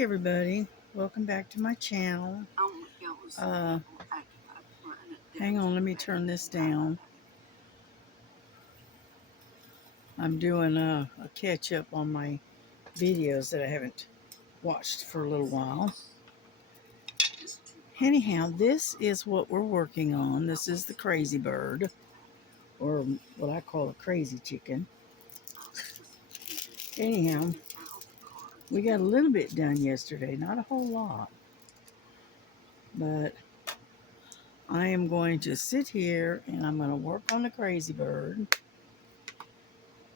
Hi everybody, welcome back to my channel. Hang on, let me turn this down. I'm doing a catch up on my videos that I haven't watched for a little while. Anyhow, this is what we're working on. This is the crazy bird, or what I call a crazy chicken. Anyhow, we got a little bit done yesterday, not a whole lot, but I am going to sit here and I'm going to work on the crazy bird.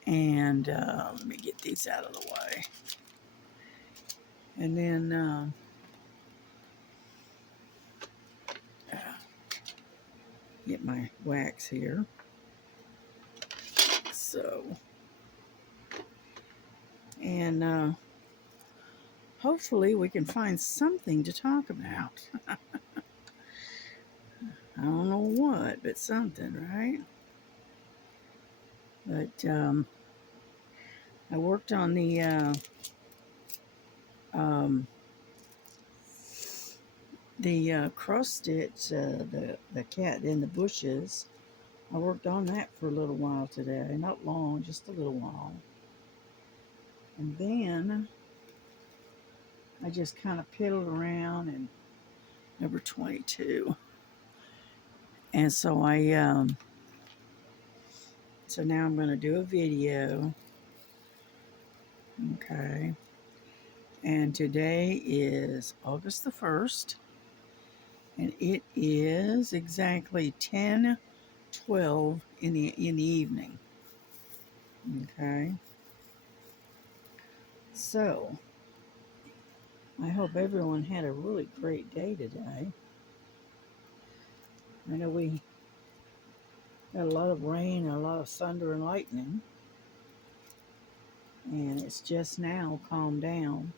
And let me get these out of the way. And then get my wax here. So, and hopefully we can find something to talk about. I don't know what, but something, right? But I worked on the cross stitch, the cat in the bushes. I worked on that for a little while today. Not long, just a little while. And then I just kind of piddled around and number 22. And so so now I'm going to do a video. Okay. And today is August the 1st. And it is exactly 10:12 in the evening. Okay. So I hope everyone had a really great day today. I know we had a lot of rain and a lot of thunder and lightning. And it's just now calmed down.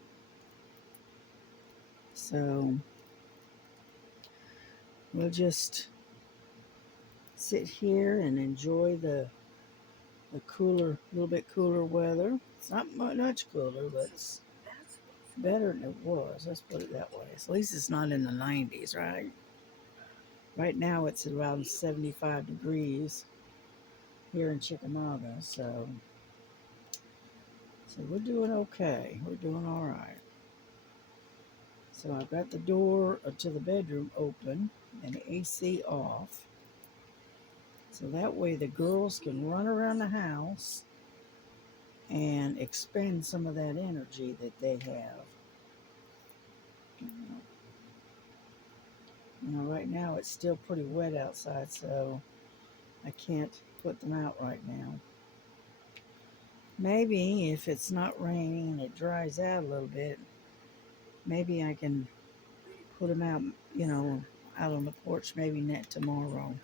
So we'll just sit here and enjoy the cooler, little bit cooler weather. It's not much cooler, but it's better than it was. Let's put it that way. At least it's not in the 90s, right? Right now it's around 75 degrees here in Chickamauga, so we're doing okay. We're doing all right. So I've got the door to the bedroom open and the AC off. So that way the girls can run around the house and expend some of that energy that they have. Right now it's still pretty wet outside, so I can't put them out right now. Maybe if it's not raining and it dries out a little bit, maybe I can put them out, out on the porch maybe net tomorrow.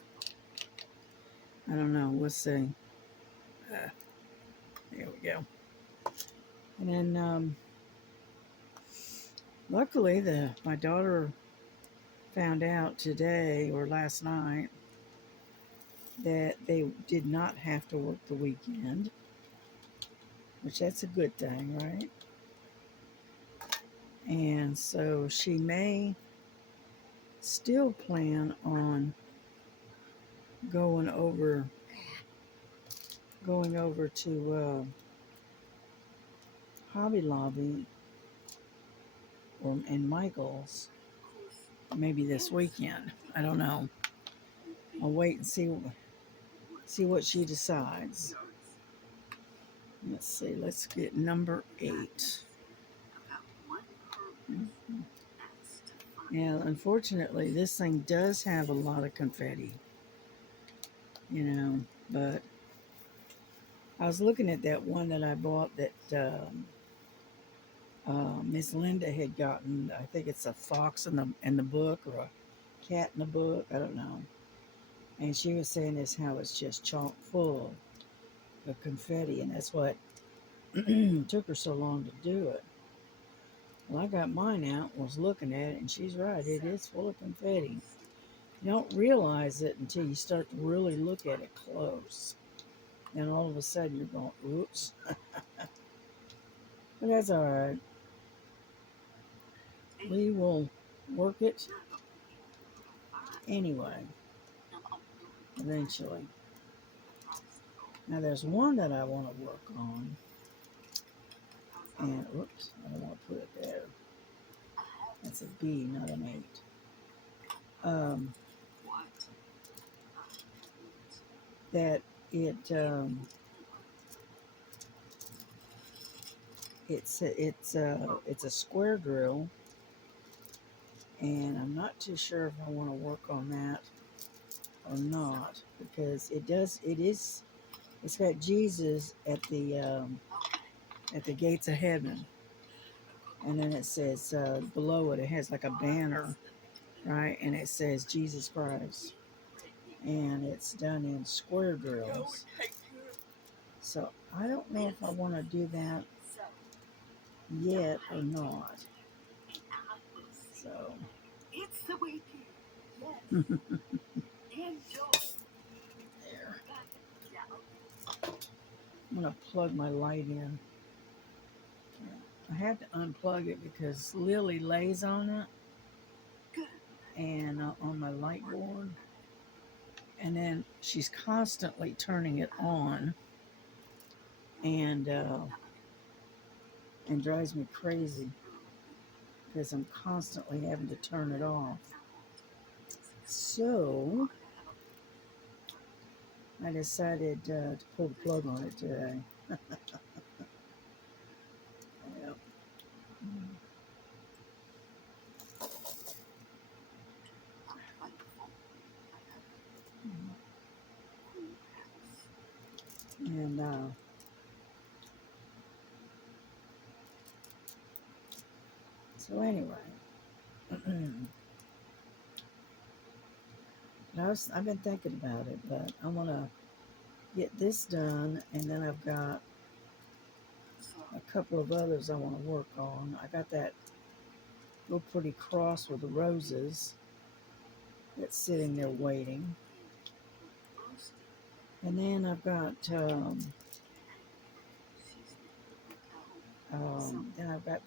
I don't know. We'll see. There we go. And then luckily my daughter found out today or last night that they did not have to work the weekend, which that's a good thing, right? And so she may still plan on going over to Hobby Lobby and Michael's maybe this weekend. I don't know. I'll wait and see what she decides. Let's see. Let's get number 8. Yeah, unfortunately, this thing does have a lot of confetti, but I was looking at that one that I bought that Miss Linda had gotten. I think it's a fox in the book or a cat in the book. I don't know. And she was saying this how it's just chock full of confetti, and that's what took her so long to do it. Well, I got mine out, was looking at it, and she's right. It is full of confetti. You don't realize it until you start to really look at it close. And all of a sudden you're going, oops. But that's all right. we will work it anyway, eventually. Now there's one that I want to work on, and oops, I don't want to put it there. That's a B, not an 8. That it's a square drill, and I'm not too sure if I want to work on that or not, because it's got Jesus at the gates of heaven, and then it says below it has like a banner, right, and it says Jesus Christ, and it's done in square drills. So I don't know if I want to do that yet or not. So there. I'm gonna plug my light in. I had to unplug it because Lily lays on it and on my light board, and then she's constantly turning it on, and drives me crazy because I'm constantly having to turn it off. So I decided to pull the plug on it today. Yep. And so anyway, I've been thinking about it, but I want to get this done, and then I've got a couple of others I want to work on. I got that real pretty cross with the roses that's sitting there waiting. And then I've got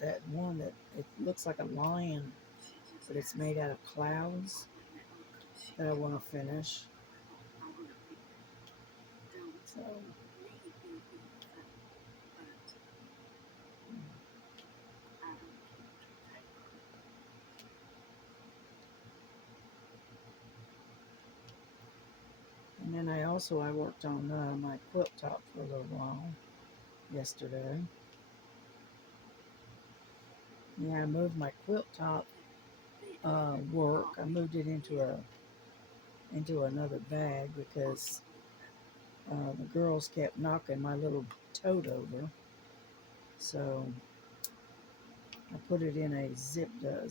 that one that it looks like a lion, but it's made out of clouds that I want to finish. So and then I worked on my quilt top for a little while yesterday. Yeah, I moved my quilt top work. I moved it into another bag because the girls kept knocking my little tote over. So I put it in a zipper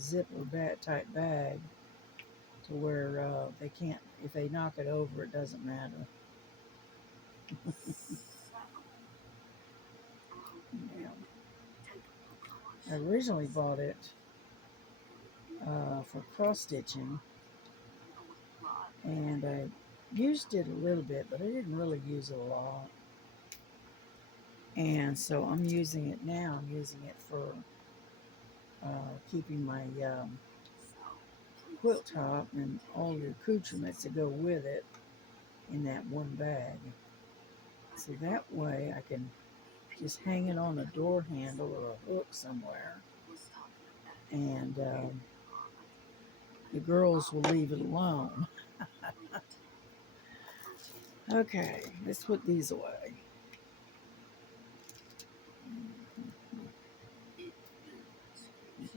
bag type bag to where they can't, if they knock it over, it doesn't matter. Yeah. I originally bought it for cross stitching, and I used it a little bit, but I didn't really use it a lot. And so I'm using it now. I'm using it for keeping my quilt top and all the accoutrements that go with it in that one bag. So that way I can just hang it on a door handle or a hook somewhere, and the girls will leave it alone. Okay, let's put these away. Yeah.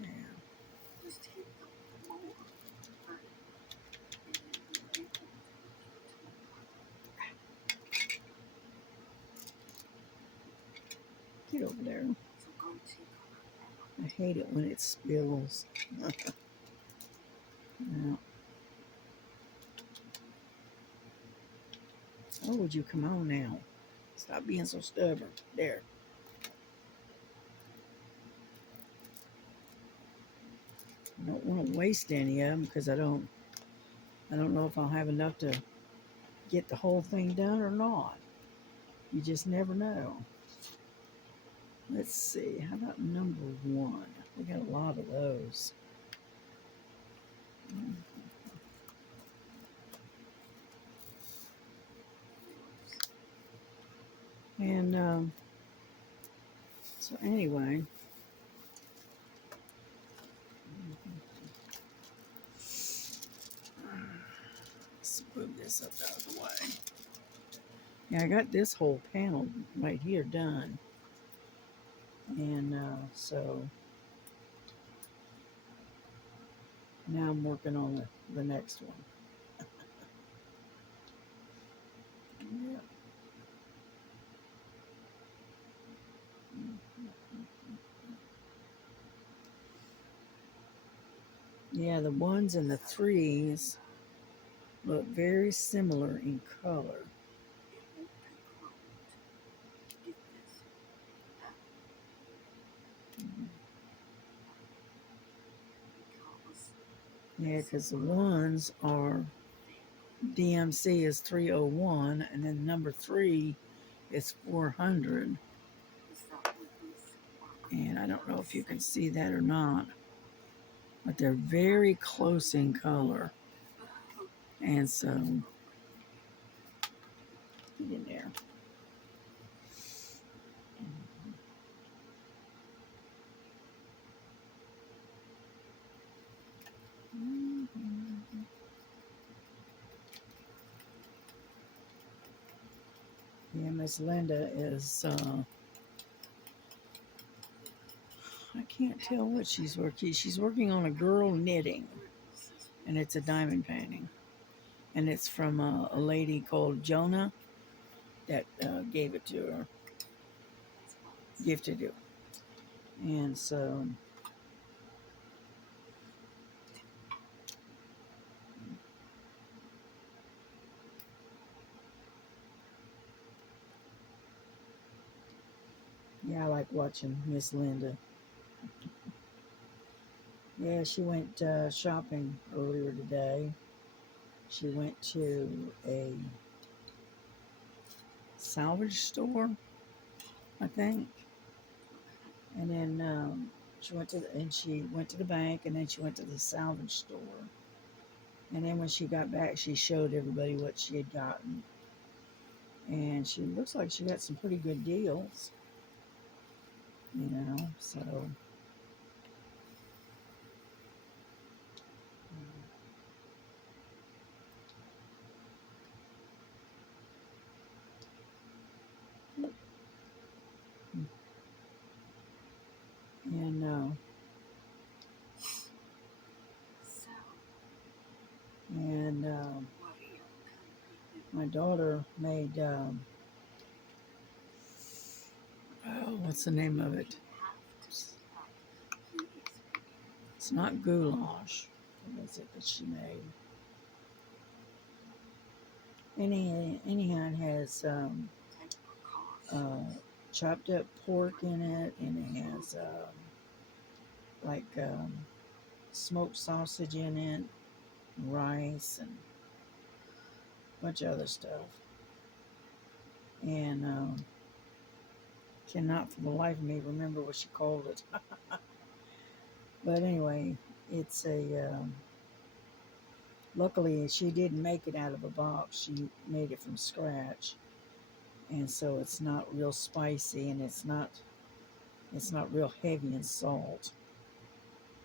Get over there. I hate it when it spills. Yeah. Oh, would you come on now? Stop being so stubborn. There. I don't want to waste any of them because I don't know if I'll have enough to get the whole thing done or not. You just never know. Let's see. How about number 1? We got a lot of those. And so anyway, let's move this up out of the way. Yeah, I got this whole panel right here done. And so now I'm working on the next one. Yeah. Yeah, the ones and the threes look very similar in color. Yeah, because the ones are DMC is 301, and then number 3 is 400. And I don't know if you can see that or not, but they're very close in color. And so, get in there. Yeah, Miss Linda is, I can't tell what she's working. She's working on a girl knitting, and it's a diamond painting. And it's from a lady called Jonah that gave it to her, gifted it. And so, yeah, I like watching Miss Linda. Yeah, she went shopping earlier today. She went to a salvage store, I think, and then she went to the bank, and then she went to the salvage store, and then when she got back, she showed everybody what she had gotten, and she looks like she got some pretty good deals, So and and my daughter made oh, what's the name of it? It's not goulash. What was it that she made? Anyhow, it has uh, chopped up pork in it, and it has like smoked sausage in it, rice, and a bunch of other stuff. And cannot for the life of me remember what she called it. But anyway, it's a. Luckily, she didn't make it out of a box. She made it from scratch, and so it's not real spicy, and it's not real heavy in salt,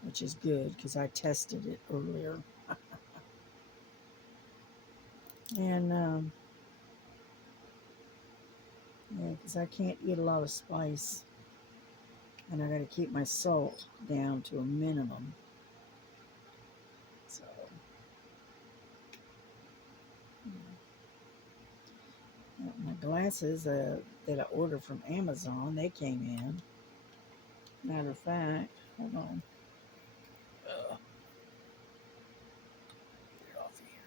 which is good because I tested it earlier. And yeah, because I can't eat a lot of spice, and I got to keep my salt down to a minimum. So my glasses that I ordered from Amazon, they came in. Matter of fact, hold on. Get off here.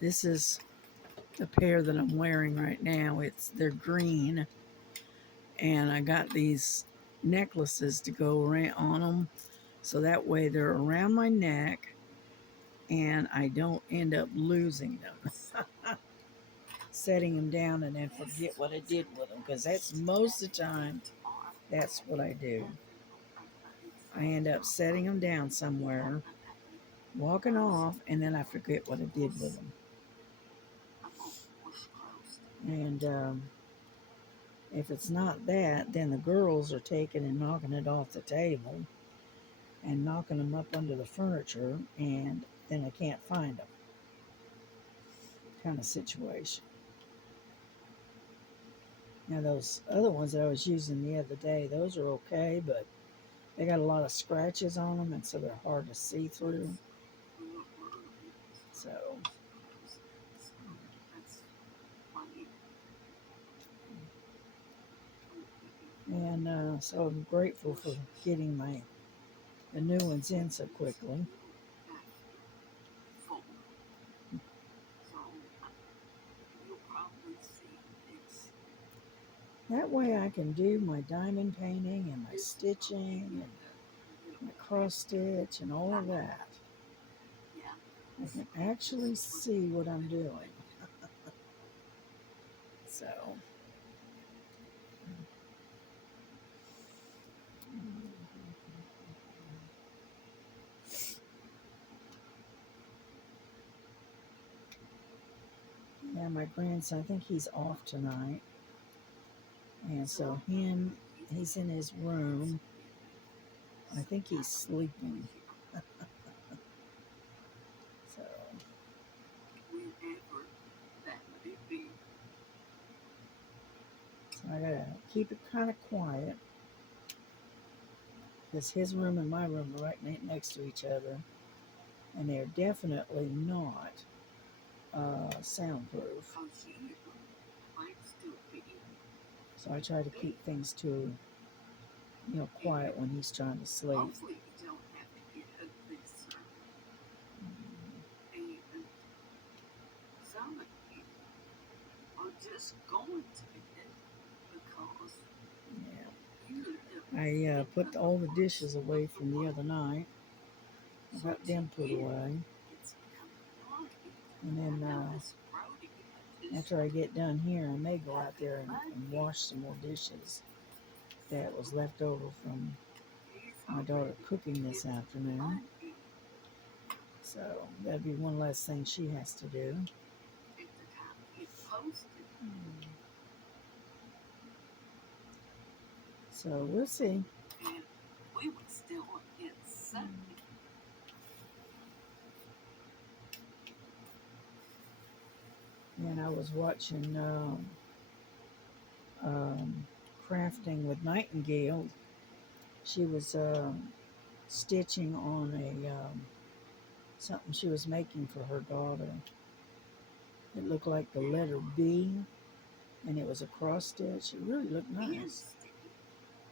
This is the pair that I'm wearing right now. They're green, and I got these necklaces to go around on them, so that way they're around my neck, and I don't end up losing them. Setting them down and then forget what I did with them, because that's most of the time that's what I do. I end up setting them down somewhere, walking off, and then I forget what I did with them. And if it's not that, then the girls are taking and knocking it off the table and knocking them up under the furniture, and then I can't find them. Kind of situation. Now, those other ones that I was using the other day, those are okay, but they got a lot of scratches on them, and so they're hard to see through. So, and so I'm grateful for getting the new ones in so quickly. That way I can do my diamond painting and my stitching and my cross stitch and all of that. I can actually see what I'm doing. So, yeah, my grandson, I think he's off tonight. And so he's in his room. I think he's sleeping. So, so I gotta keep it kind of quiet because his room and my room are right next to each other, and they're definitely not soundproof. So I try to keep things to quiet when he's trying to sleep. Yeah. I put all the dishes away from the other night. I got them put away. And then after I get done here, I may go out there and wash some more dishes that was left over from my daughter cooking this afternoon. So that'd be one less thing she has to do. So we'll see. And I was watching Crafting with Nightingale. She was stitching on a something she was making for her daughter. It looked like the letter B, and it was a cross stitch. It really looked nice.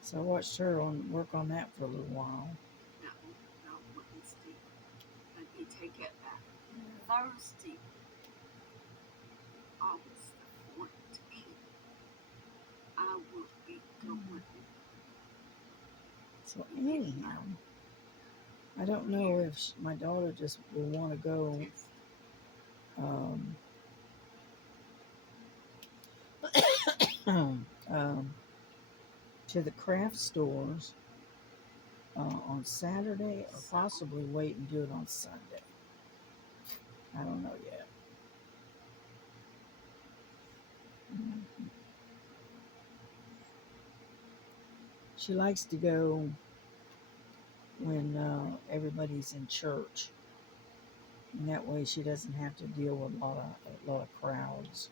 So I watched her work on that for a little while. So anyhow, I don't know if my daughter just will want to go to the craft stores on Saturday, or possibly wait and do it on Sunday. I don't know yet. She likes to go when everybody's in church, and that way she doesn't have to deal with a lot of crowds.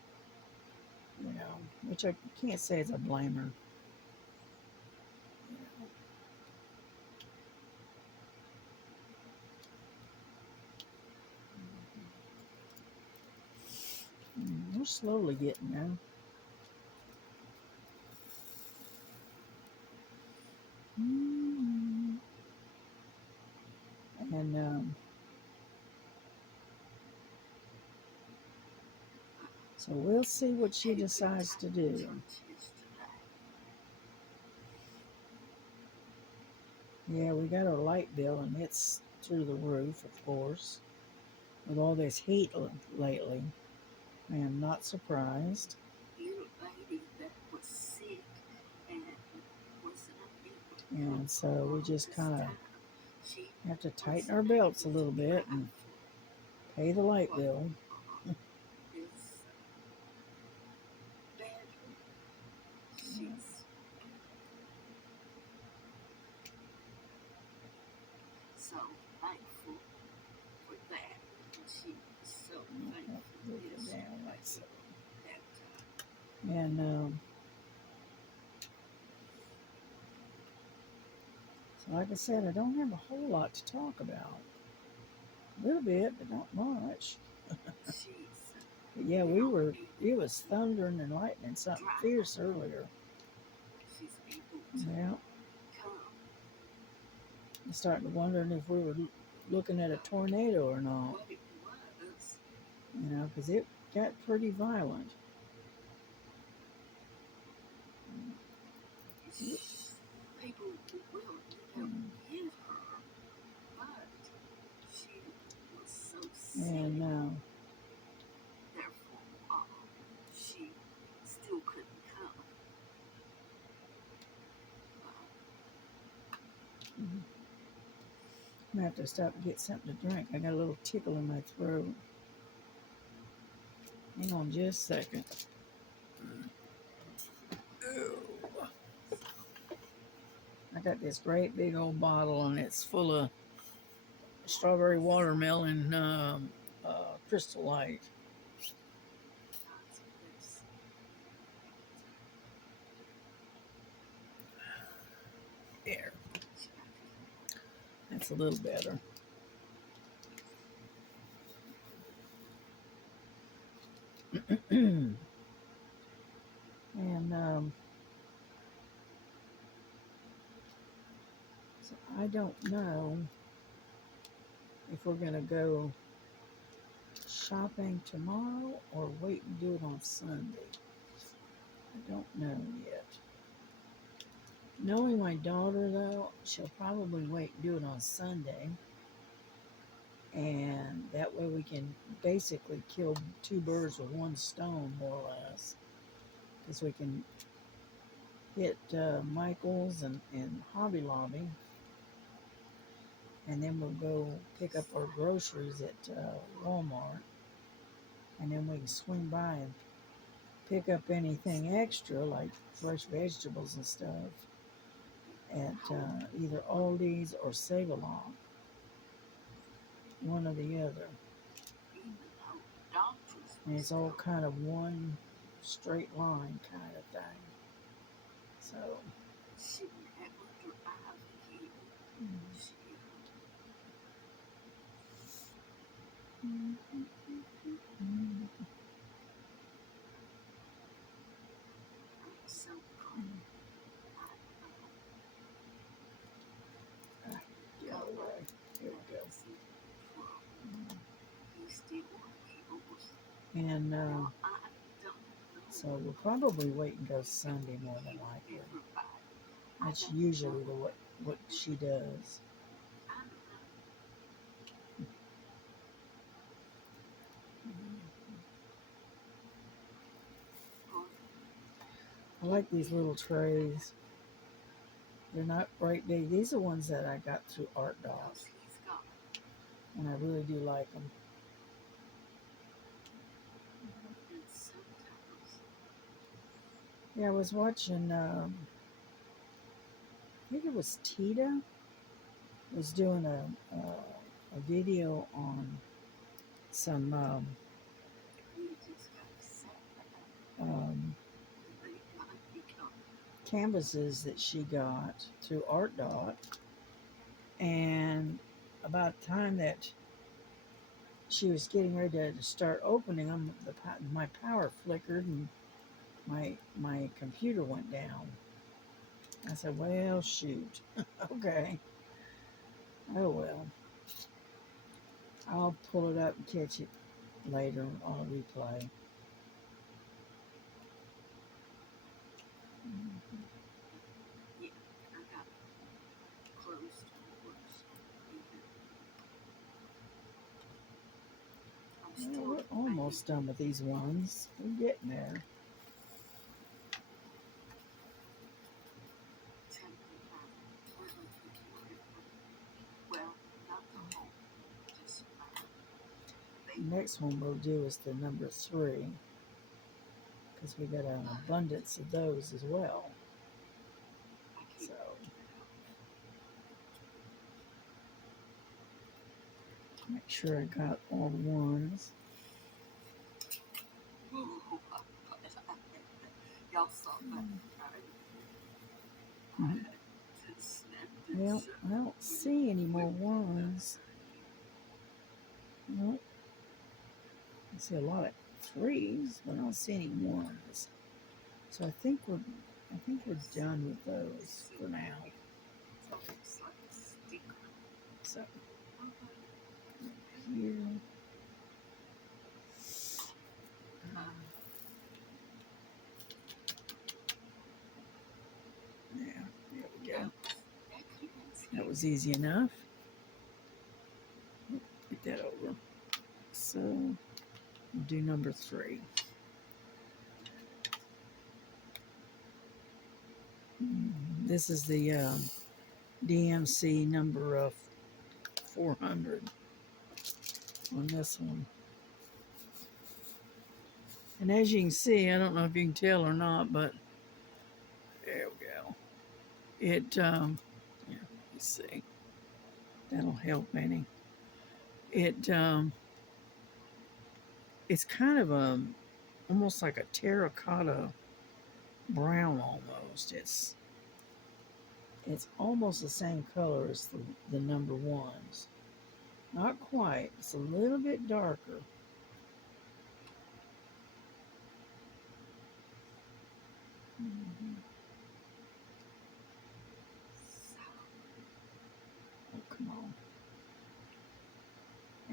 Which I can't say as I blame her. We're slowly getting there. And so we'll see what she decides to do. Yeah, we got our light bill, and it's through the roof, of course, with all this heat lately. I am not surprised. And so we just kind of We have to tighten our belts a little bit and pay the light bill. Move it down like so. And so like I said, I don't have a whole lot to talk about. A little bit, but not much. But yeah, it was thundering and lightning, something fierce earlier. Yeah. I'm starting to wondering if we were looking at a tornado or not. You know, because it got pretty violent. And I'm gonna have to stop and get something to drink. I got a little tickle in my throat. Hang on just a second. I got this great big old bottle and it's full of strawberry watermelon Crystal Light. There. That's a little better. And so I don't know if we're going to go shopping tomorrow or wait and do it on Sunday. I don't know yet. Knowing my daughter, though, she'll probably wait and do it on Sunday. And that way we can basically kill two birds with one stone, more or less. Because we can hit Michael's and Hobby Lobby. And then we'll go pick up our groceries at Walmart. And then we can swing by and pick up anything extra, like fresh vegetables and stuff, at either Aldi's or Save-A-Lot. One or the other. And it's all kind of one straight line kind of thing. So. Here we go. And so we'll probably wait and go Sunday more than likely. That's usually what she does. I like these little trays. They're not right big. These are ones that I got through Art Dot. And I really do like them. Yeah, I was watching, I think it was Tita was doing a video on some canvases that she got through Art Dot, and about the time that she was getting ready to start opening them, my power flickered and my computer went down. I said, well, shoot. Okay. Oh, well. I'll pull it up and catch it later on a replay. Well, we're almost done with these ones. We're getting there. Next one we'll do is the number 3 because we got an abundance of those as well. So make sure I got all the ones. Well, I don't see any more ones. Nope. I see a lot of 3s, but I don't see any ones. So I think we're done with those for now. So here. Yeah, there we go. That was easy enough. Get that over. So we'll do number 3. This is the DMC number 400 on this one. And as you can see, I don't know if you can tell or not, but there we go. It, here, let's see. That'll help any. It's kind of almost like a terracotta brown almost. It's almost the same color as the number 1s. Not quite. It's a little bit darker. Oh, come on.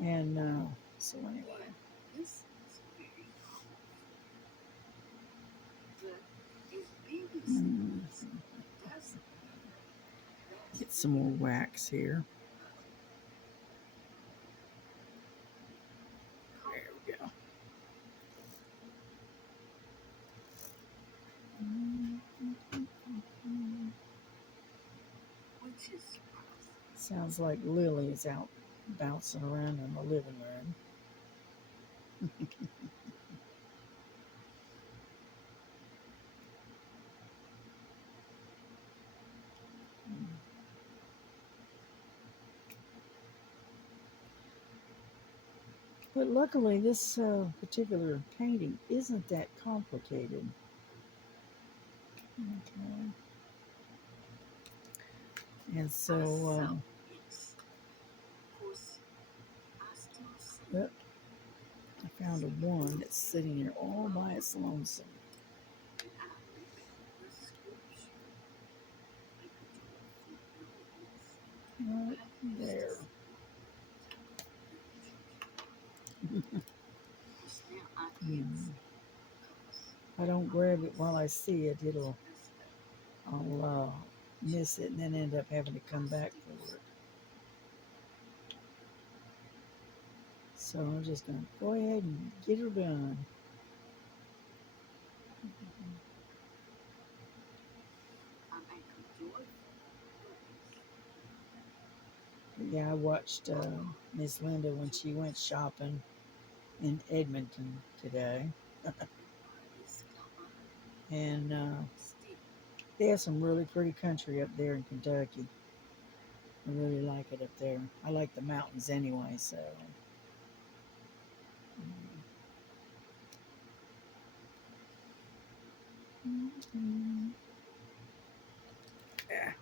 And so anyway. Get some more wax here. There we go. Sounds like Lily is out bouncing around in the living room. But luckily, this particular painting isn't that complicated. Okay. And so, yep, I found a one that's sitting here all by its lonesome. Right there. If I don't grab it while I see it, I'll miss it and then end up having to come back for it. So I'm just going to go ahead and get her done. Yeah, I watched Miss Linda when she went shopping in Edmonton today. And they have some really pretty country up there in Kentucky. I really like it up there. I like the mountains anyway, so. Yeah.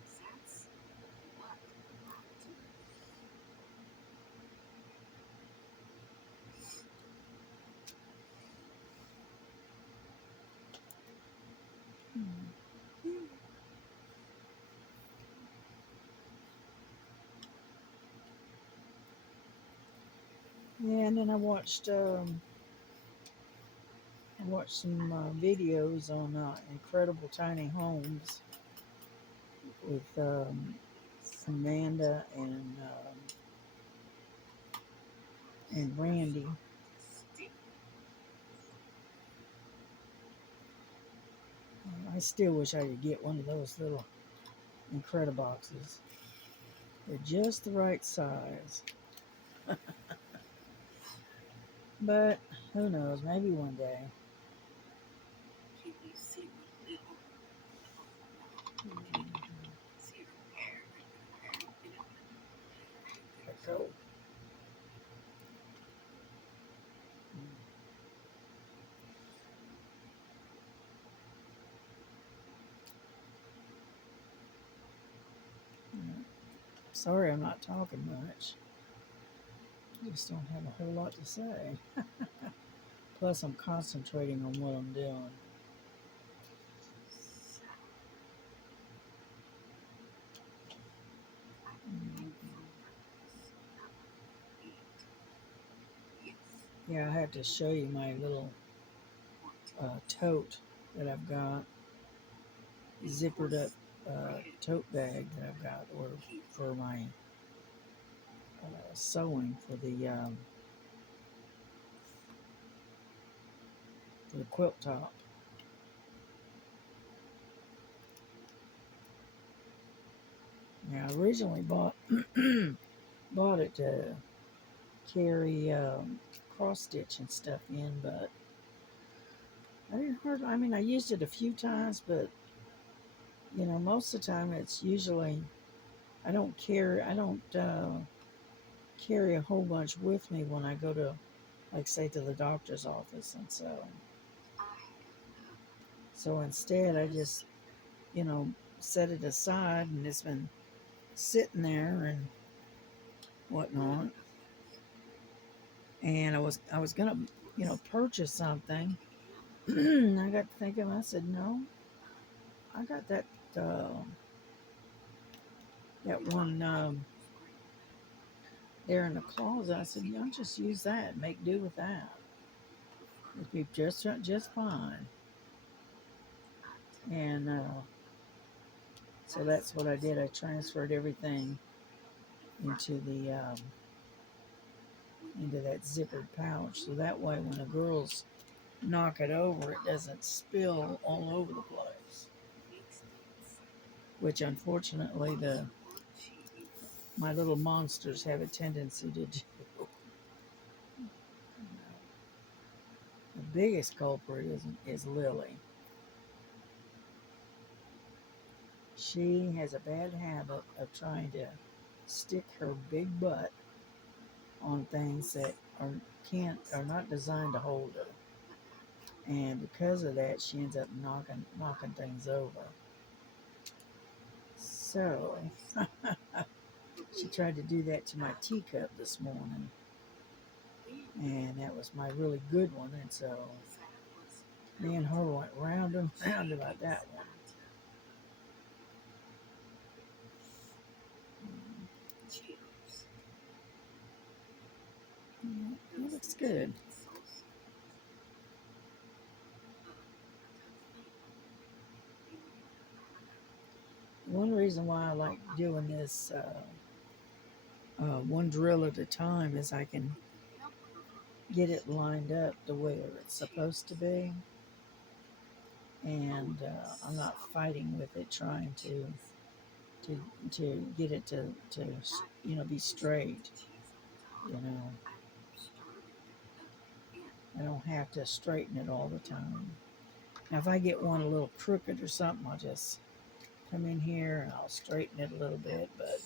Yeah, and then I watched some videos on Incredible Tiny Homes with Amanda and Randy. I still wish I could get one of those little Incrediboxes. They're just the right size. But who knows? Maybe one day. So, sorry, I'm not talking much. Just don't have a whole lot to say. Plus, I'm concentrating on what I'm doing. Yeah, I have to show you my little tote that I've got, zippered up tote bag that I've got, or for my sewing for the quilt top. Now, I originally bought it to carry cross stitch and stuff in, but I didn't hardly. I mean, I used it a few times, but most of the time it's usually I don't carry a whole bunch with me when I go to, like, say, to the doctor's office, and so instead I just you know set it aside, and it's been sitting there and whatnot. And I was gonna purchase something. I got to thinking. I said, no, I got uh, that one there in the closet. I said, yeah, I'll just use that, make do with that. It'd be just fine. And so that's what I did. I transferred everything into the into that zippered pouch, so that way when the girls knock it over, it doesn't spill all over the place. Which unfortunately the my little monsters have a tendency to do. The biggest culprit is Lily. She has a bad habit of trying to stick her big butt on things that are not designed to hold her. And because of that, she ends up knocking things over. So she tried to do that to my teacup this morning, and that was my really good one. And so me and her went round and round about that one. It looks good. One reason why I like doing this one drill at a time is I can get it lined up the way it's supposed to be, and I'm not fighting with it trying to to get it to be straight. You know, I don't have to straighten it all the time. Now, if I get one a little crooked or something, I'll just come in here and I'll straighten it a little bit. But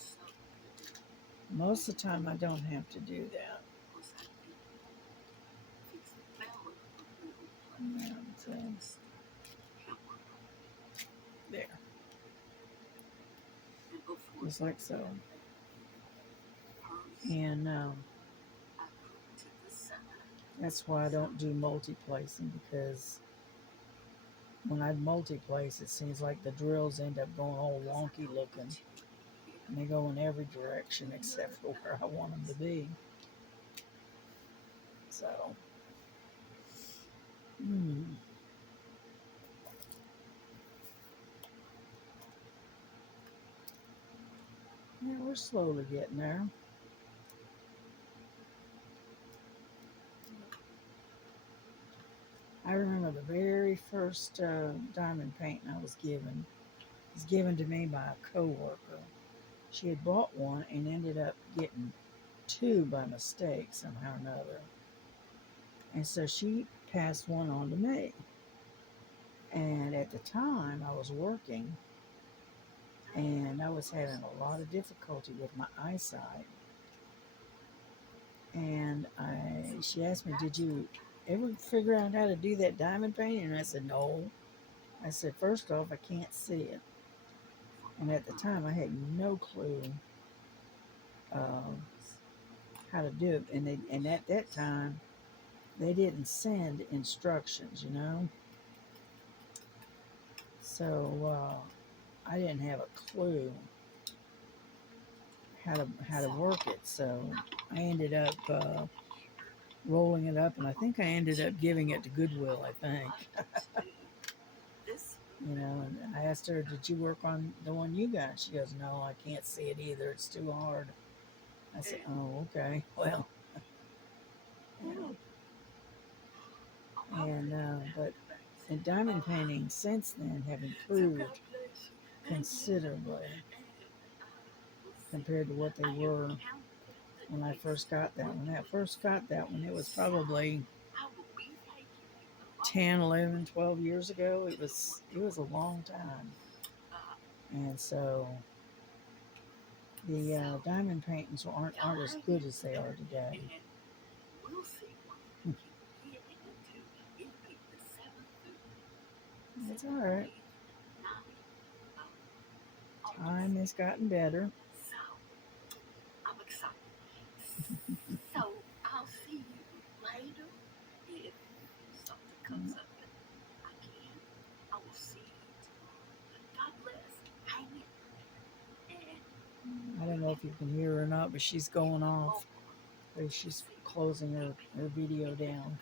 most of the time, I don't have to do that. And, there, just like so. And that's why I don't do multi-placing, because when I multi-place, it seems like the drills end up going all wonky looking, and they go in every direction except for where I want them to be. So, yeah, we're slowly getting there. I remember the very first diamond painting I was given. It was given to me by a coworker. She had bought one and ended up getting two by mistake somehow or another. And so she passed one on to me. And at the time, I was working and I was having a lot of difficulty with my eyesight. And she asked me, "Did you ever figure out how to do that diamond painting?" And I said, "No." I said, "First off, I can't see it." And at the time, I had no clue um, how to do it. And at that time, they didn't send instructions, you know. So I didn't have a clue how to work it. So I ended up rolling it up, and I think I ended up giving it to Goodwill. I think, you know. And I asked her, "Did you work on the one you got?" She goes, "No, I can't see it either. It's too hard." I said, "Oh, okay. Well, you know." And but the diamond paintings since then have improved considerably compared to what they were when I first got that one. When I first got that one, it was probably 10, 11, 12 years ago. It was a long time. And so the diamond paintings aren't as good as they are today. It's all right. Time has gotten better. I don't know if you can hear her or not, but she's going off. She's closing her video down.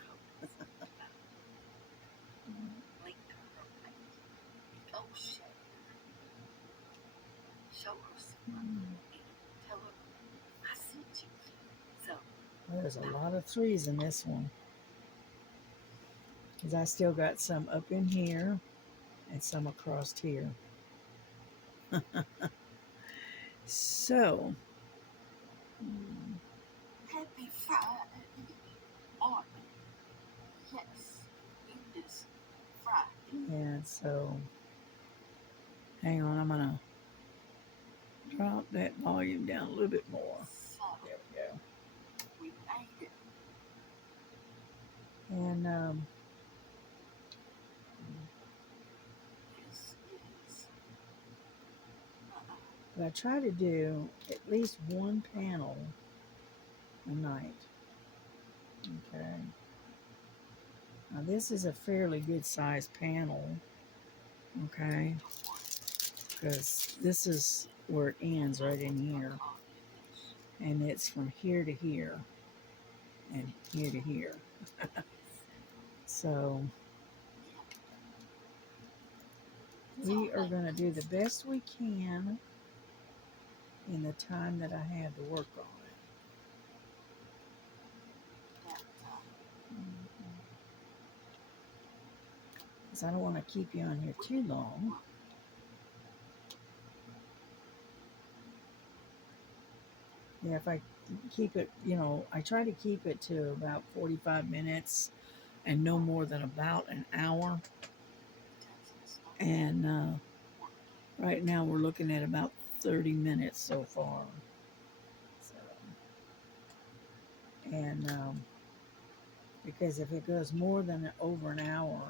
Well, there's a lot of threes in this one. Because I still got some up in here and some across here. So, happy Friday. Yes, it is Friday. And so, hang on, I'm going to drop that volume down a little bit more. There we go. We made it. And, but I try to do at least one panel a night. Okay. Now this is a fairly good sized panel. Okay. Because this is where it ends right in here. And it's from here to here. And here to here. So we are going to do the best we can in the time that I have to work on it. Because I don't want to keep you on here too long. Yeah, if I keep it, I try to keep it to about 45 minutes and no more than about an hour. And right now we're looking at about 30 minutes so far. So, and because if it goes more than over an hour,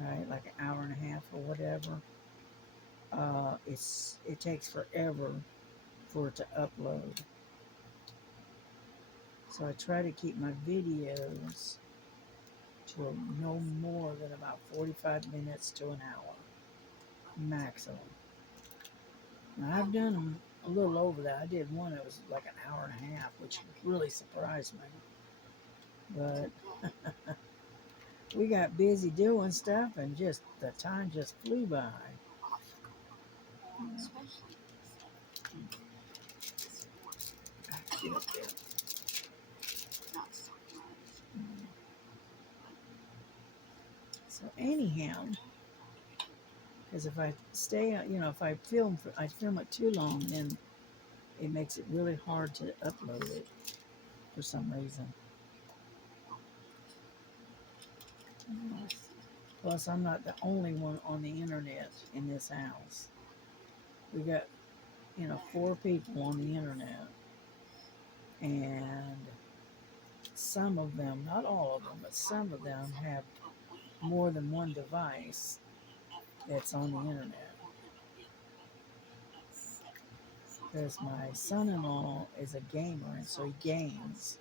right, like an hour and a half or whatever, it takes forever for it to upload. So I try to keep my videos to no more than about 45 minutes to an hour maximum. Now, I've done them a little over that. I did one that was like an hour and a half, which really surprised me. But we got busy doing stuff, and just the time just flew by. Get up there. So anyhow, because if I stay, if I film it too long, then it makes it really hard to upload it for some reason. Plus, I'm not the only one on the internet in this house. We got, 4 people on the internet, and some of them, not all of them, but some of them have more than one device that's on the internet. Because my son-in-law is a gamer, and so he games,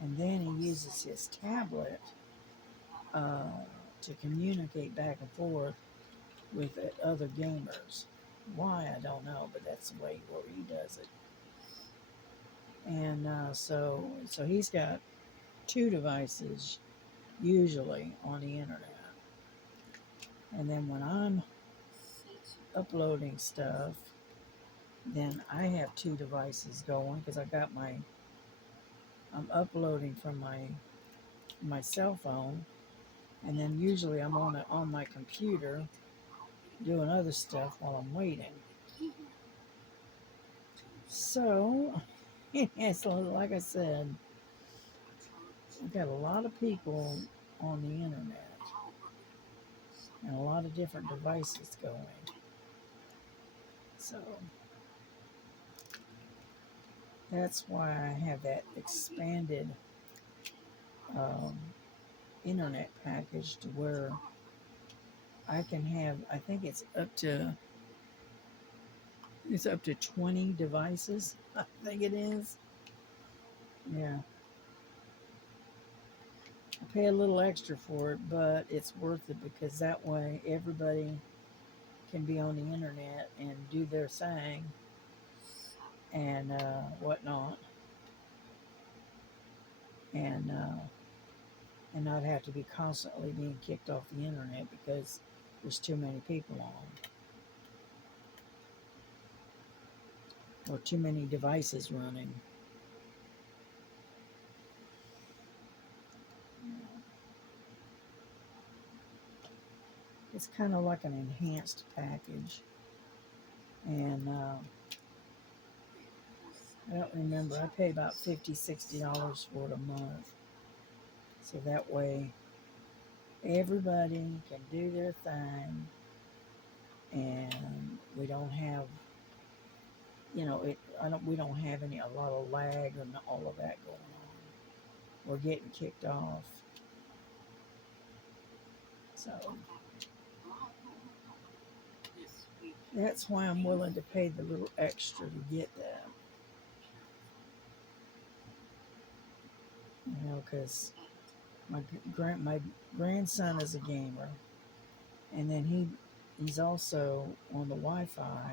and then he uses his tablet uh, to communicate back and forth with other gamers. Why, I don't know, but that's the way where he does it. And so he's got 2 devices usually on the internet. And then when I'm uploading stuff, then I have 2 devices going because I'm uploading from my cell phone, and then usually I'm on my computer doing other stuff while I'm waiting. So, so like I said, we've got a lot of people on the internet and a lot of different devices going. So that's why I have that expanded um, internet package to where I can have, I think it's up to 20 devices. I think it is. Yeah. I pay a little extra for it, but it's worth it because that way everybody can be on the internet and do their thing and whatnot, and not have to be constantly being kicked off the internet because there's too many people on or too many devices running. It's kind of like an enhanced package, and I don't remember. I pay about $50, $60 for it a month, so that way everybody can do their thing, and we don't have, we don't have a lot of lag and all of that going on. We're getting kicked off, so that's why I'm willing to pay the little extra to get that. Because my grandson is a gamer, and then he's also on the Wi-Fi,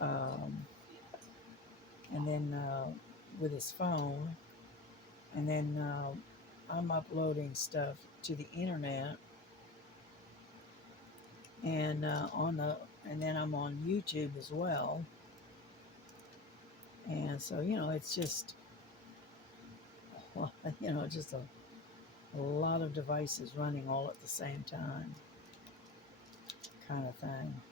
um, and then with his phone, and then I'm uploading stuff to the internet, and and then I'm on YouTube as well, and so it's just just a lot of devices running all at the same time, kind of thing.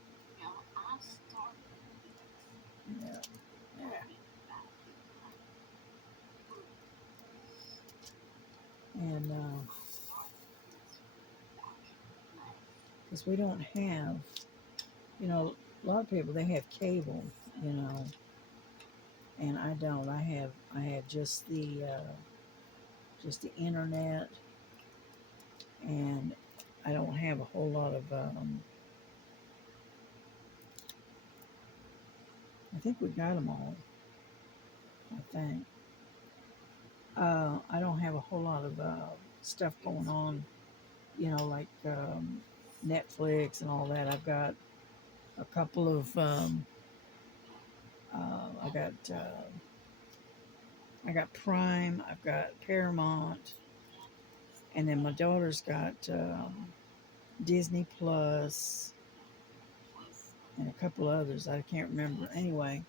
Yeah, yeah. And because we don't have, a lot of people they have cable, you know, and I don't. I have just the internet, and I don't have a whole lot of. I think we got them all. I think. I don't have a whole lot of stuff going on, like Netflix and all that. I've got a couple of. I got. I got Prime. I've got Paramount, and then my daughter's got Disney Plus, and a couple others I can't remember. Anyway,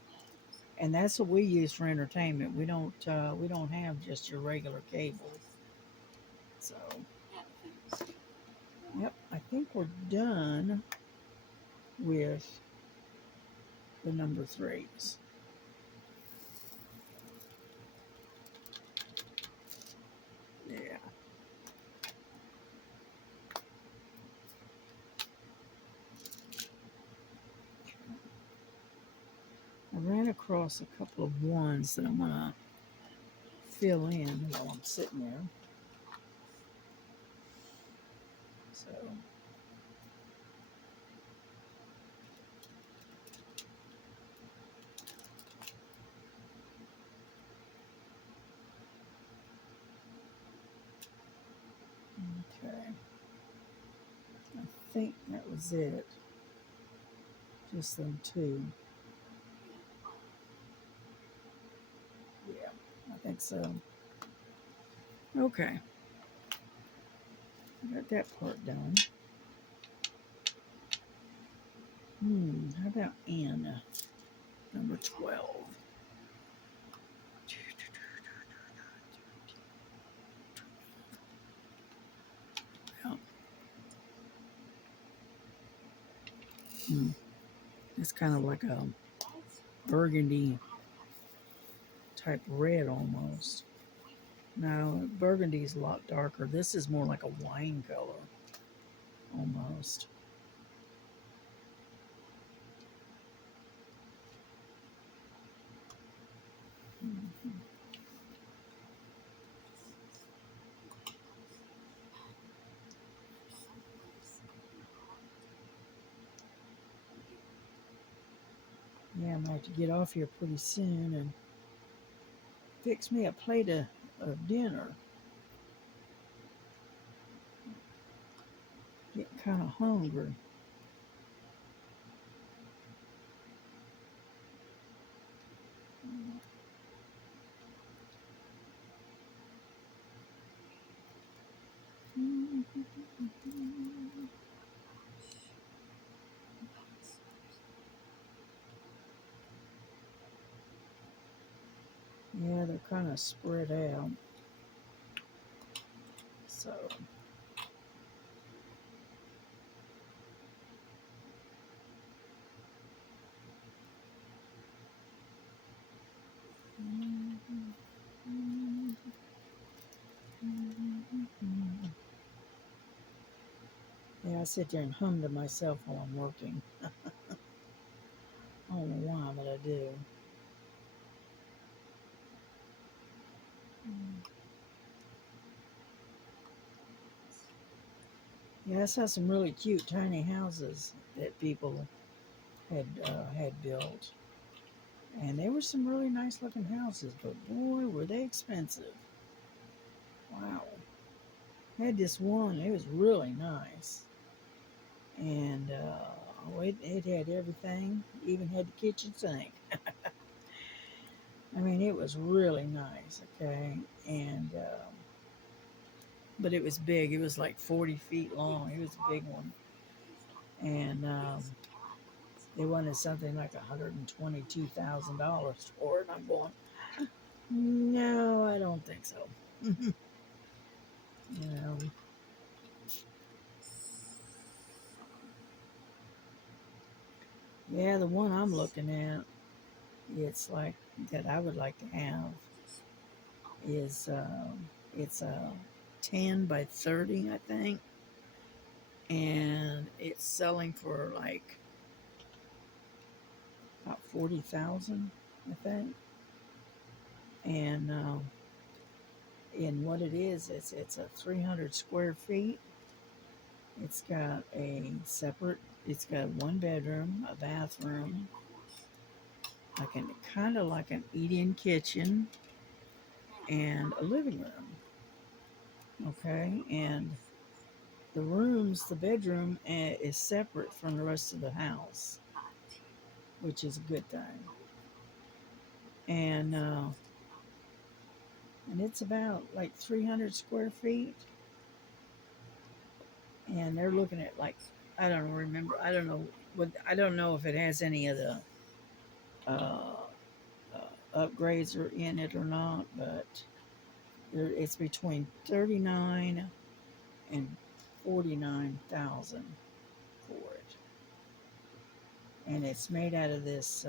and that's what we use for entertainment. We don't have just your regular cable. So, yep, I think we're done with the number threes. Yeah. across a couple of ones that I'm going to fill in while I'm sitting there. So, okay. I think that was it. Just them two. Yeah, I think so. Okay. Got that part done. How about N, number 12? Well, it's kind of like a burgundy type red almost. No, burgundy is a lot darker. This is more like a wine color almost. Mhm. Yeah, I'm going to have to get off here pretty soon and fix me a plate of dinner. Getting kind of hungry. Yeah, they're kind of spread out. So, yeah, I sit there and hum to myself while I'm working. I don't know why, but I do. Yeah, I saw some really cute tiny houses that people had built, and they were some really nice looking houses. But boy, were they expensive! Wow. I had this one; it was really nice, and it had everything, even had the kitchen sink. I mean, it was really nice. Okay, and but it was big. It was like 40 feet long. It was a big one, and they wanted something like $122,000 for it. And I'm going, no, I don't think so. you know, yeah, the one I'm looking at, it's like that I would like to have is it's a 10 by 30, I think, and it's selling for like about 40,000, I think. And in what it is, it's a 300 square feet. It's got a separate. It's got one bedroom, a bathroom, like an kind of like an eat-in kitchen, and a living room. Okay, and the bedroom is separate from the rest of the house, which is a good thing. And it's about like 300 square feet, and they're looking at like I don't remember. I don't know what. I don't know if it has any of the uh, upgrades are in it or not, but it's between 39 and 49,000 for it, and it's made out of this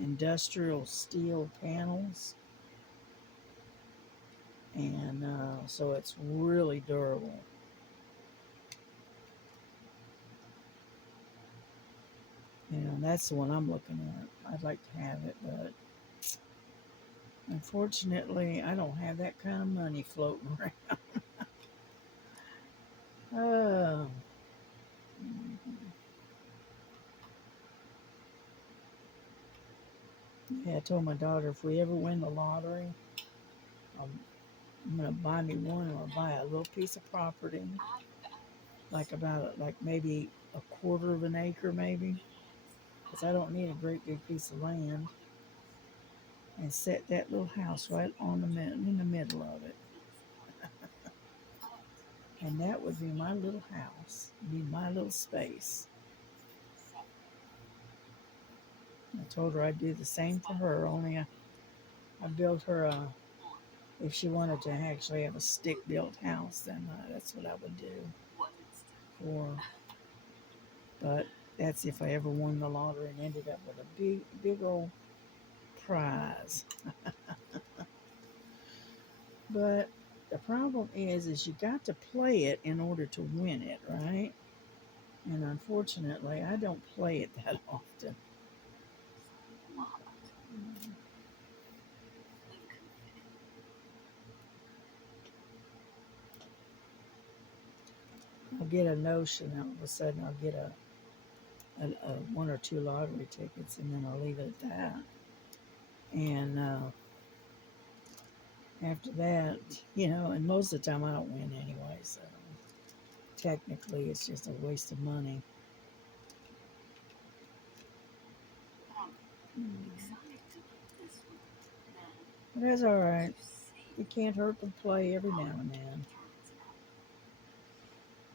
industrial steel panels, and so it's really durable. You know, that's the one I'm looking at. I'd like to have it, but unfortunately, I don't have that kind of money floating around. Oh. Yeah, I told my daughter if we ever win the lottery, I'm, I'm gonna buy me one. Or buy a little piece of property, like like maybe a quarter of an acre, maybe, because I don't need a great big piece of land, and set that little house right on in the middle of it, and that would be my little house, be my little space. I told her I'd do the same for her, only I built her a. If she wanted to actually have a stick built house, then that's what I would do for. But that's if I ever won the lottery and ended up with a big old prize. But the problem is you got to play it in order to win it, right? And unfortunately, I don't play it that often. I'll get a notion, all of a sudden I'll get a one or two lottery tickets, and then I'll leave it at that. And after that, and most of the time I don't win anyway, so technically it's just a waste of money. But that's all right. It can't hurt to play every now and then.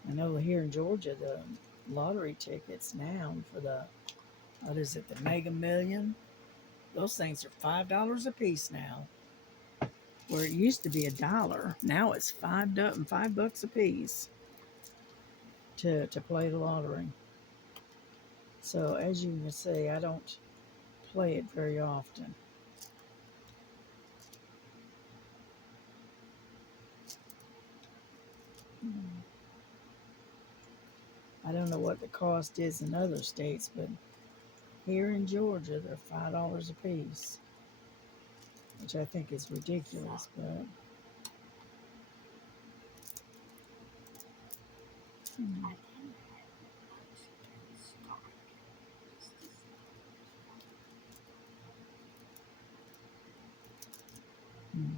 I know here in Georgia, the lottery tickets now for what is it, the Mega Million? Those things are $5 a piece now. Where it used to be $1, now it's $5 a piece to play the lottery. So as you can see, I don't play it very often. I don't know what the cost is in other states, but here in Georgia, they're $5 a piece, which I think is ridiculous. But mm, mm.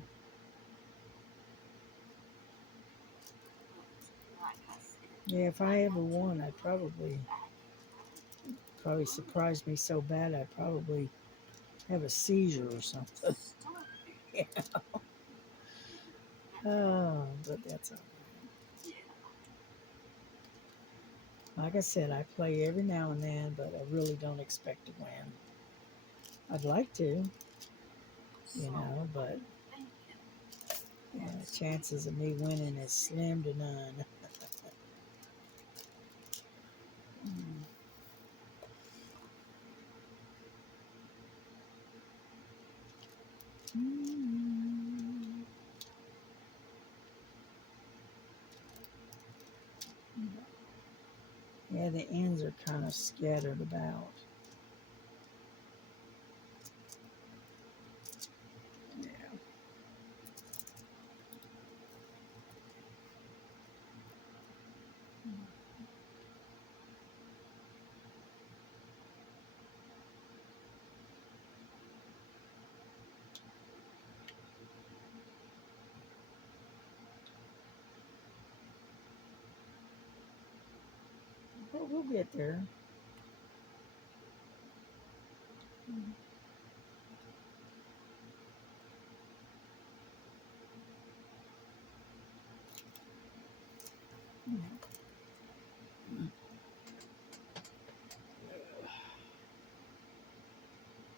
Yeah, if I ever won, I'd probably surprise me so bad I'd probably have a seizure or something. Yeah. Oh, but that's all right. Like I said, I play every now and then, but I really don't expect to win. I'd like to, but yeah, the chances of me winning is slim to none. Mm. Mm. Yeah, the ends are kind of scattered about. Yeah. But we'll get there.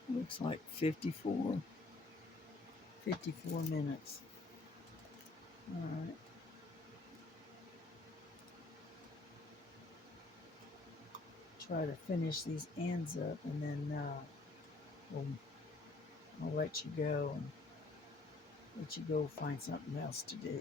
Looks like 54 minutes. All right. Try to finish these ends up, and then we'll, I'll let you go and let you go find something else to do.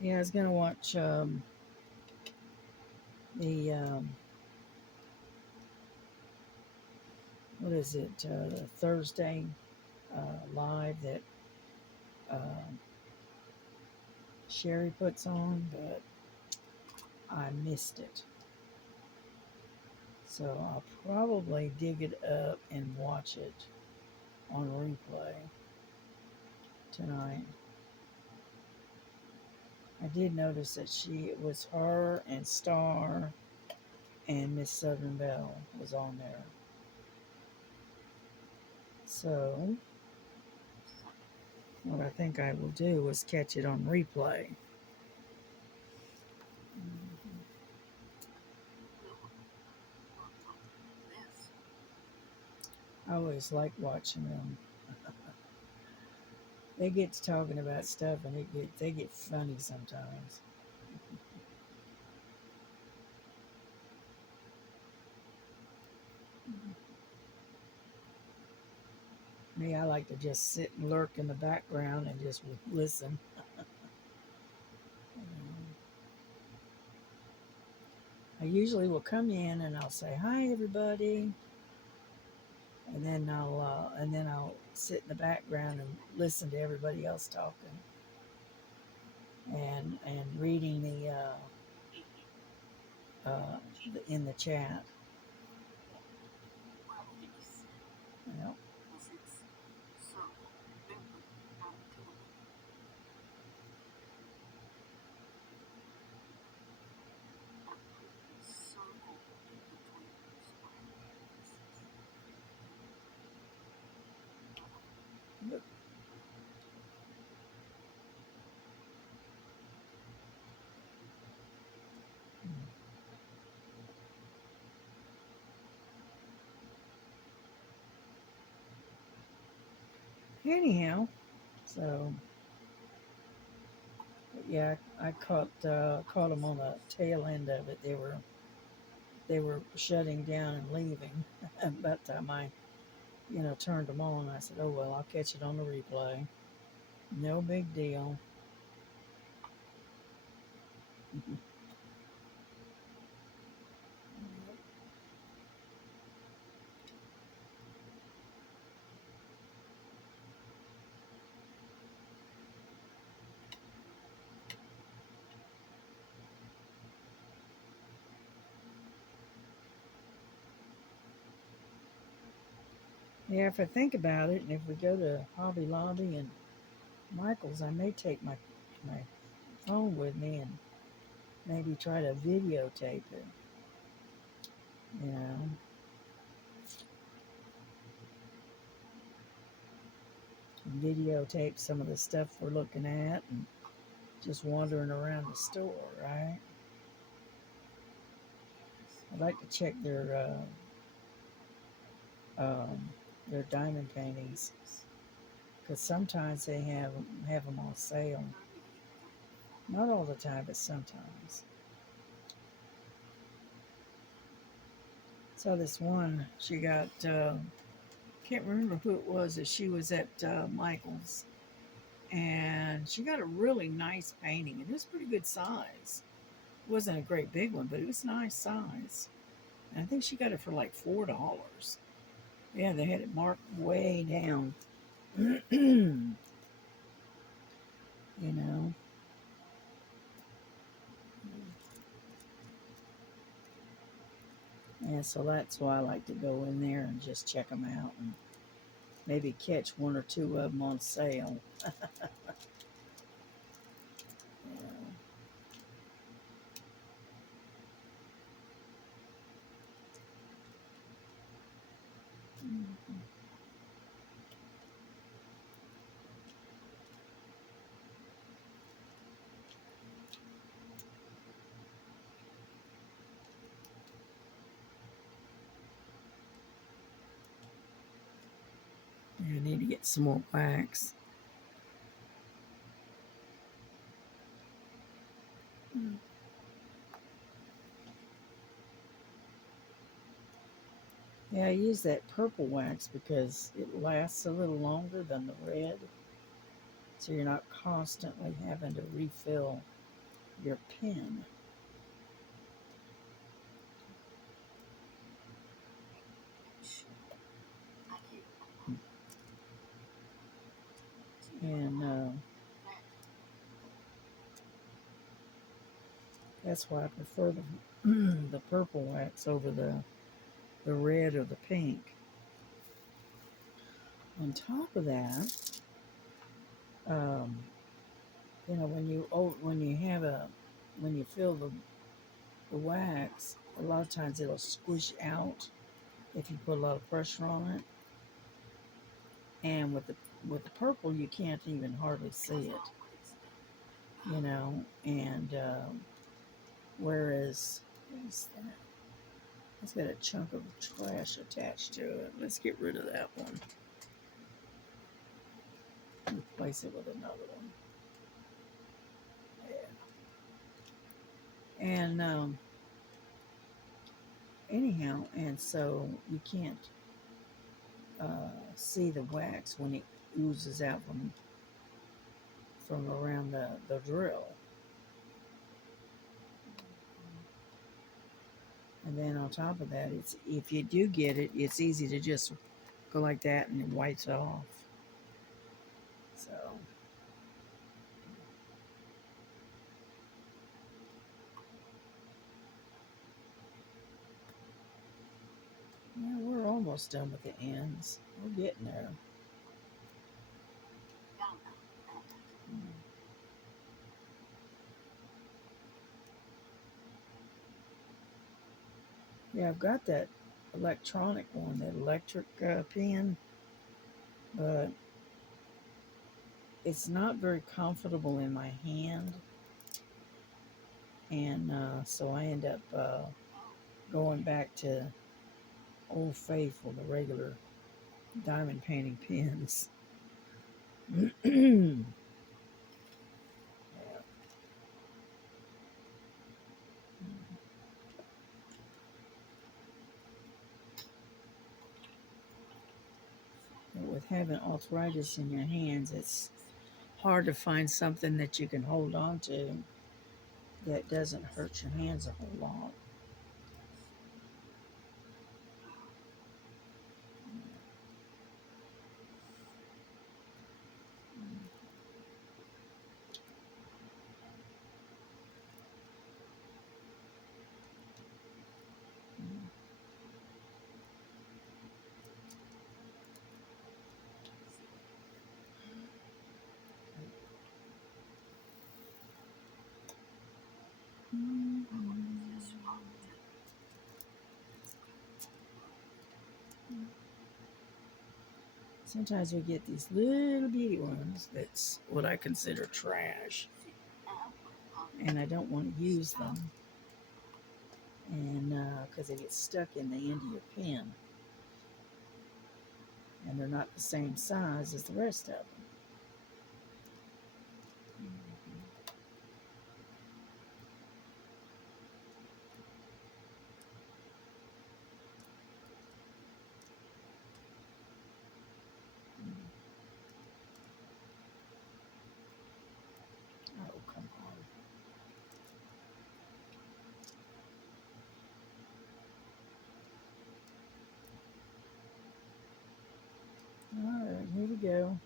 Yeah, I was gonna watch the what is it? The Thursday live that uh, Sherry puts on, but I missed it. So I'll probably dig it up and watch it on replay tonight. I did notice that it was her and Star and Miss Southern Belle was on there. So what I think I will do is catch it on replay. I always like watching them. They get to talking about stuff and they get funny sometimes. Me, I like to just sit and lurk in the background and just listen. I usually will come in and I'll say hi everybody, and then I'll sit in the background and listen to everybody else talking and reading in the chat. Well, anyhow, so yeah, I caught them on the tail end of it. They were shutting down and leaving. About the time I turned them on, I said, "Oh well, I'll catch it on the replay. No big deal." Yeah, if I think about it, and if we go to Hobby Lobby and Michael's, I may take my phone with me and maybe try to videotape it. You know, videotape some of the stuff we're looking at and just wandering around the store, right? I'd like to check their diamond paintings because sometimes they have them on sale. Not all the time, but sometimes. So this one, she got can't remember who it was that she was at Michael's, and she got a really nice painting. It was pretty good size. It wasn't a great big one, but it was nice size. And I think she got it for like $4. Yeah, they had it marked way down. you know. And so that's why I like to go in there and just check them out and maybe catch one or two of them on sale. I need to get some more wax. Yeah, I use that purple wax because it lasts a little longer than the red, so you're not constantly having to refill your pen. And that's why I prefer the purple wax over the red or the pink. On top of that, um, when you fill the wax, a lot of times it'll squish out if you put a lot of pressure on it. And with the purple, you can't even hardly see it. And whereas what's that? It's got a chunk of trash attached to it. Let's get rid of that one. Replace it with another one. Yeah. And anyhow, and so you can't see the wax when it oozes out from around the drill. And then on top of that, it's if you do get it, it's easy to just go like that and it wipes it off. So yeah, we're almost done with the ends. We're getting there. Yeah, I've got that electronic one, that electric pen, but it's not very comfortable in my hand. And so I end up going back to Old Faithful, the regular diamond painting pens. Yeah. With having arthritis in your hands, it's hard to find something that you can hold on to that doesn't hurt your hands a whole lot. Sometimes we get these little bitty ones that's what I consider trash, and I don't want to use them, and because they get stuck in the end of your pen, and they're not the same size as the rest of them. Oh, come on. All right, here we go.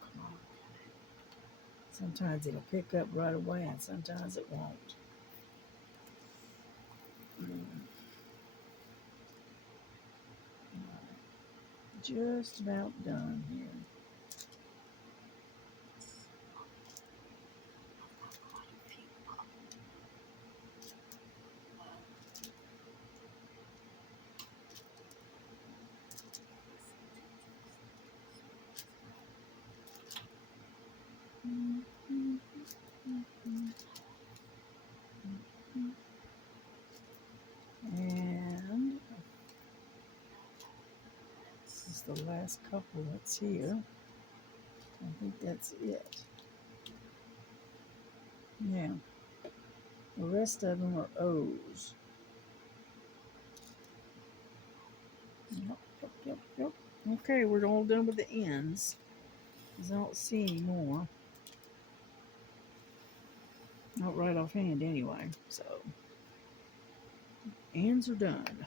Come on. Sometimes it'll pick up right away, and sometimes it won't. Just about done here. the last couple that's here. I think that's it. Yeah. The rest of them are O's. Yep. Okay, we're all done with the ends. Because I don't see any more. Not right offhand anyway. So, ends are done.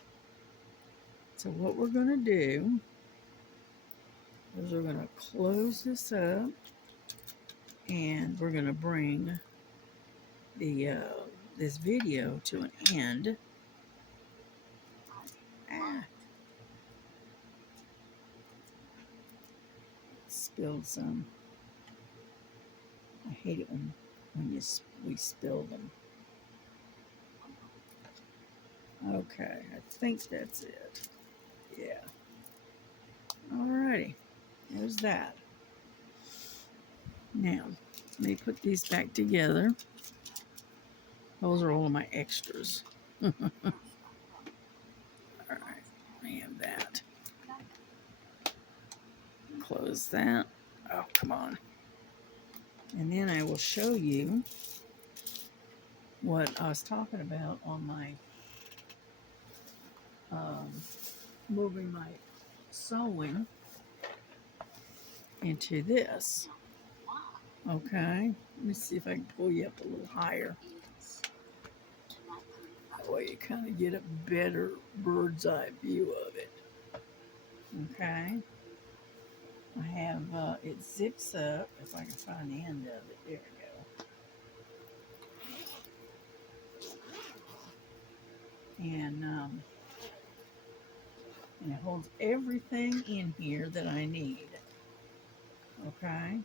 So what we're going to do is we're going to close this up. And we're going to bring the this video to an end. Spilled some. I hate it when we spill them. Okay, I think that's it. Yeah. Alrighty, there's that. Now, let me put these back together. Those are all of my extras. Alright, I have that. Close that. Oh, come on. And then I will show you what I was talking about on my moving my sewing into this. Okay, let me see if I can pull you up a little higher. That way you kind of get a better bird's eye view of it. Okay, I have it zips up. If I can find the end of it, there we go. And it holds everything in here that I need. Okay,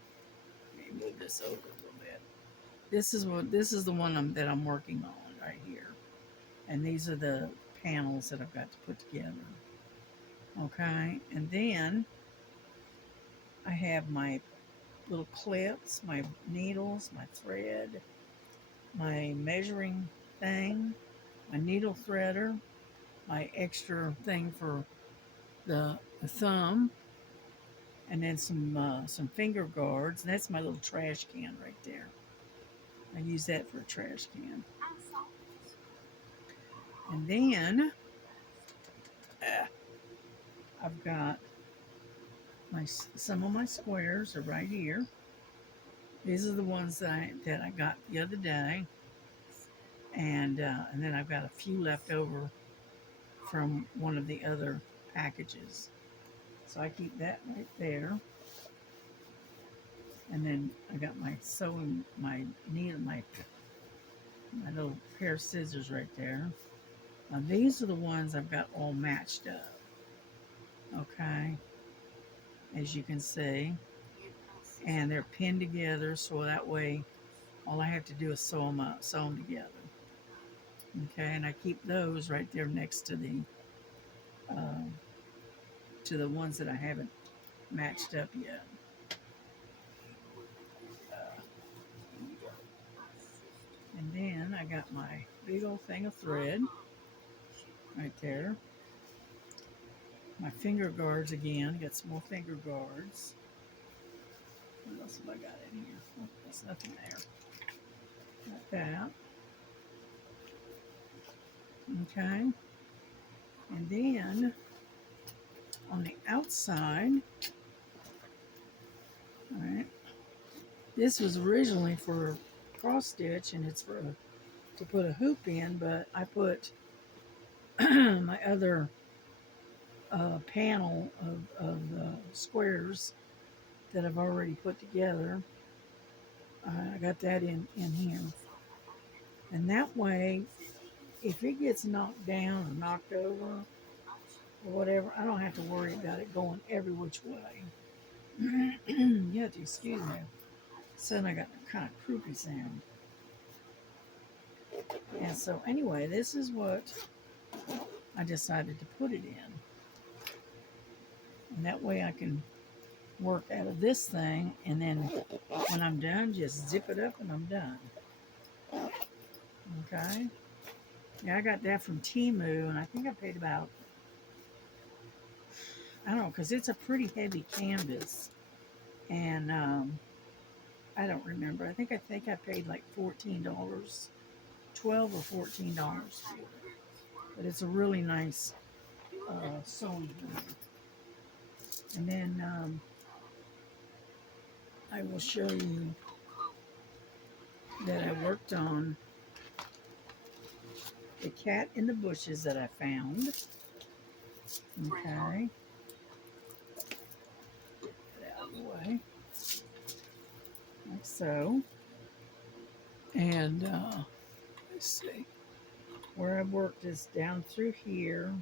let me move this over a little bit. This is the one that I'm working on right here, and these are the panels that I've got to put together. Okay, and then I have my little clips, my needles, my thread, my measuring thing, my needle threader, my extra thing for the thumb, and then some finger guards. And that's my little trash can right there. I use that for a trash can. And then I've got some of my squares are right here. These are the ones that I got the other day, and then I've got a few left over from one of the other packages. So I keep that right there. And then I got my sewing, my needle, my little pair of scissors right there. Now these are the ones I've got all matched up. Okay, as you can see, and they're pinned together, so that way all I have to do is sew them up, sew them together. Okay, and I keep those right there next to the ones that I haven't matched up yet. And then I got my big old thing of thread right there. My finger guards again. Got some more finger guards. What else have I got in here? Oh, there's nothing there. Got that. Okay. And then on the outside, all right, this was originally for cross stitch, and it's for to put a hoop in, but I put my other panel of squares that I've already put together. I got that in here. And that way, if it gets knocked down or knocked over or whatever, I don't have to worry about it going every which way. You have to excuse me. Suddenly I got a kind of croupy sound. And so anyway, this is what I decided to put it in. And that way I can work out of this thing, and then when I'm done, just zip it up and I'm done. Okay. Yeah, I got that from Temu, and I think I paid about I don't know, because it's a pretty heavy canvas. And I don't remember. I think I paid like $14, 12 or $14 for it. But it's a really nice sewing board. And then I will show you that I worked on the cat in the bushes that I found. Okay, get out of the way, like so. And let's see, where I've worked is down through here,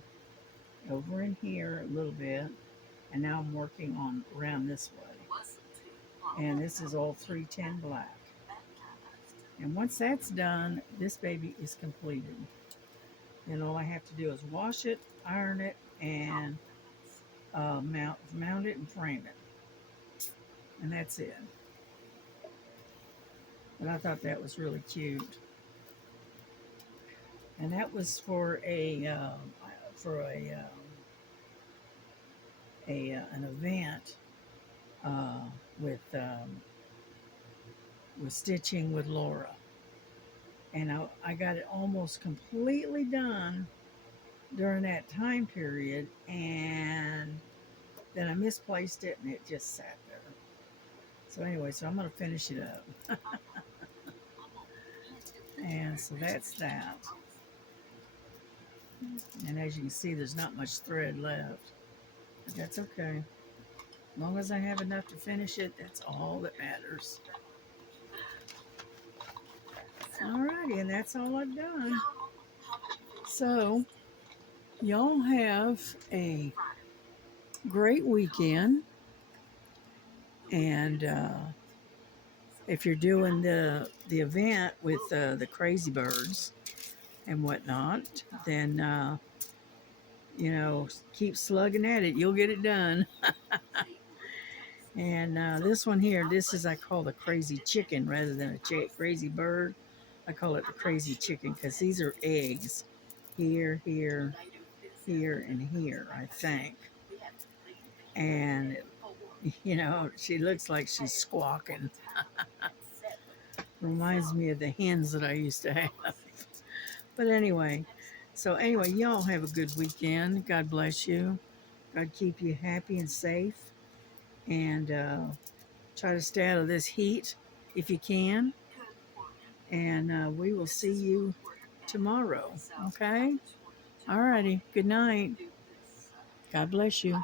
over in here a little bit, and now I'm working on around this way. And this is all 310 black. And once that's done, this baby is completed. Then all I have to do is wash it, iron it, and mount it and frame it. And that's it. But I thought that was really cute. And that was for an event uh, with stitching with Laura, and I got it almost completely done during that time period, and then I misplaced it and it just sat there. So anyway, so I'm going to finish it up. And so that's that. And as you can see, there's not much thread left, but that's okay. As long as I have enough to finish it, that's all that matters. Alrighty, and that's all I've done. So, y'all have a great weekend. And if you're doing the event with the crazy birds and whatnot, then keep slugging at it. You'll get it done. And this one here, this is I call the crazy chicken rather than a crazy bird. I call it the crazy chicken because these are eggs here, here, here, and here, I think. And she looks like she's squawking. Reminds me of the hens that I used to have. But anyway, y'all have a good weekend. God bless you. God keep you happy and safe. And try to stay out of this heat if you can. And we will see you tomorrow. Okay? All righty. Good night. God bless you.